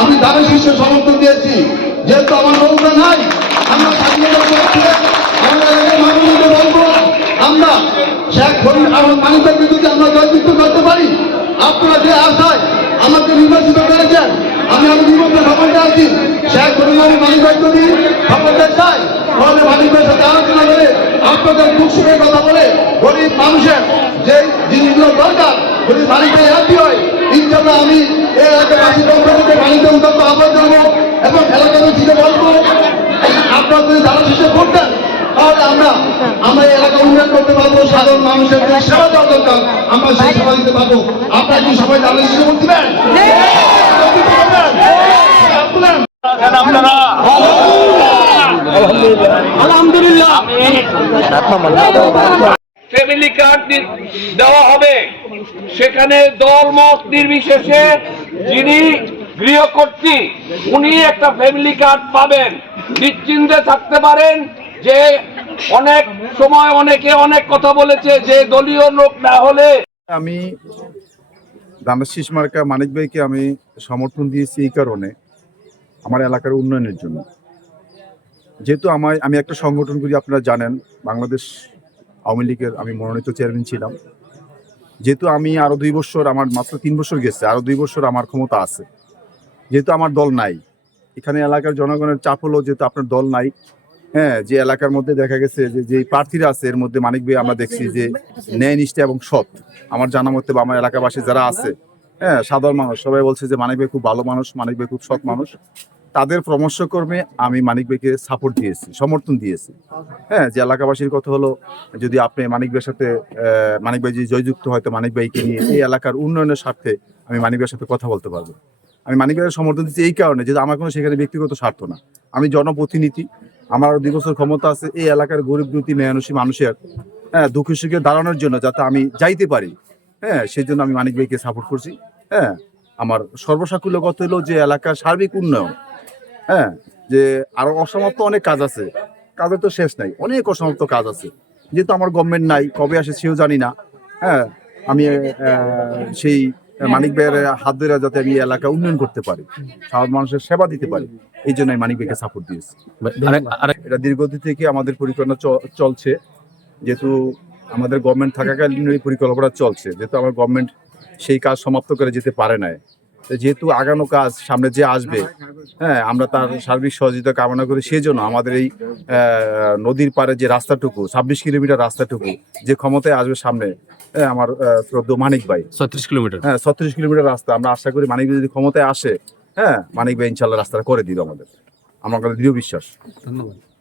আমি ধানের শীর্ষে সমর্থন দিয়েছি, যেহেতু আমার নৌকা নাই, আমরা বলবো আমরা শেখ ফরিদ আহমদ মানিককে যদি আমরা জয়যুক্ত করতে পারি, আপনারা যে আশায় আমাকে নির্বাচিত করেছেন, আমি বিপক্ষে খবরটা আছি। শেখ ফরিদ আহমদ মানিক যদি খবরটা চাই, তাহলে মানিকের সাথে আলোচনা করে আপনাদের দুঃখ সুখের কথা বলে গরিব মানুষের যে জিনিসগুলো দরকার যদি মানিকে হ্যাপি হয়, ইনশাল্লাহ আমি এই এলাকাবাসীর পক্ষ থেকে মানিকে উন্নত আহ্বান জানাবো এবং এলাকাবাসীকে বলবো আপনারা যদি ধানের শীর্ষে ভোট দেন, তাহলে আমরা এই এলাকা উন্নয়ন করতে পারবো, সাধারণ মানুষের যে সেবা দেওয়া দরকার আমরা সেই সেবা দিতে পারবো। আপনারা কি সবাই ধানের শীর্ষে ভোট দিবেন? আলহামদুলিল্লাহ ফ্যামিলি কার্ড দেওয়া হবে, সেখানে দল মত নির্বিশেষে যিনি গৃহকর্ত্রী উনি একটা ফ্যামিলি কার্ড পাবেন। নিশ্চিন্তে থাকতে পারেন যে অনেক সময় অনেকে অনেক কথা বলেছে যে দলীয় লোক না হলে। আমি ধানের শীষ মার্কা মানিক ভাইকে আমি সমর্থন দিয়েছি এই কারণে, আমার এলাকার উন্নয়নের জন্য। যেহেতু আমি একটা সংগঠন করি, আপনারা জানেন, বাংলাদেশ আওয়ামী লীগের আমি মনোনীত চেয়ারম্যান ছিলাম। যেহেতু আমি আরো 2 বছর, আমার মাত্র 3 বছর গেছে, আরো 2 বছর আমার ক্ষমতা আছে। যেহেতু আমার দল নাই, এখানে এলাকার জনগণের চাপ হলো যেহেতু আপনার দল নাই, হ্যাঁ, যে এলাকার মধ্যে দেখা গেছে যে প্রার্থীরা আছে এর মধ্যে মানিক ভাই আমরা দেখছি যে ন্যায় নিষ্ঠা এবং সৎ। আমার জানা মতে বা আমার এলাকাবাসী যারা আছে, হ্যাঁ, সাধারণ মানুষ সবাই বলছে যে মানিক ভাই খুব ভালো মানুষ, মানিক ভাই খুব সৎ মানুষ। তাদের পরামর্শক্রমে আমি মানিক ভাইকে সাপোর্ট দিয়েছি, সমর্থন দিয়েছি। হ্যাঁ, যে এলাকাবাসীর কথা হলো যদি আপনি মানিক ভাইয়ের সাথে মানিক ভাই যদি জয়যুক্ত হয় তো মানিক ভাইকে নিয়ে এই এলাকার উন্নয়নের স্বার্থে আমি মানিক ভাইয়ের সাথে কথা বলতে পারবো। আমি মানিক ভাইয়ের সমর্থন দিচ্ছি এই কারণে যে আমার কোনো সেখানে ব্যক্তিগত স্বার্থ না, আমি জনপ্রতিনিধি, আমার আরো 2 বছর ক্ষমতা আছে এই এলাকার গরিব দুঃখী মেহনসী মানুষের দুঃখ সুখে দাঁড়ানোর জন্য, যাতে আমি যাইতে পারি। হ্যাঁ, সেই জন্য আমি মানিক ভাইকে সাপোর্ট করছি। হ্যাঁ, আমার সর্বসাকুল্য কথা হলো যে এলাকার সার্বিক উন্নয়ন, হ্যাঁ, যে আরো অসমাপ্ত অনেক কাজ আছে, কাজের তো শেষ নাই, অনেক অসমাপ্ত কাজ আছে। যেহেতু আমার গভর্নমেন্ট নাই, কবে আসে সেও জানি না। হ্যাঁ, আমি সেই মানিক ভাইয়ের হাত ধরে যাতে আমি এলাকা উন্নয়ন করতে পারি, সাধারণ মানুষের সেবা দিতে পারি, এই জন্য আমি মানিক ভাইকে সাপোর্ট দিয়েছি। এটা দীর্ঘদিন থেকে আমাদের পরিকল্পনা চলছে, যেহেতু আমাদের গভর্নমেন্ট থাকাকালীন এই পরিকল্পনা চলছে, যেহেতু আমার গভর্নমেন্ট সেই কাজ সমাপ্ত করে যেতে পারে নাই, যেহেতু আগানো কাজ সামনে যে আসবে, হ্যাঁ, আমরা তার সার্বিক সহযোগিতা কামনা করি। সেই জন্য আমাদের এই নদীর পাড়ে যে রাস্তাটুকু 26 কিলোমিটার রাস্তাটুকু যে ক্ষমতায় আসবে সামনে, আমার শ্রদ্ধেয় মানিক ভাই 36 কিলোমিটার, হ্যাঁ 36 কিলোমিটার রাস্তা, আমরা আশা করি মানিক ভাই যদি ক্ষমতায় আসে, হ্যাঁ, মানিক ভাই ইনশাল্লাহ রাস্তাটা করে দিল আমাদের, আমার দৃঢ় বিশ্বাস। ধন্যবাদ।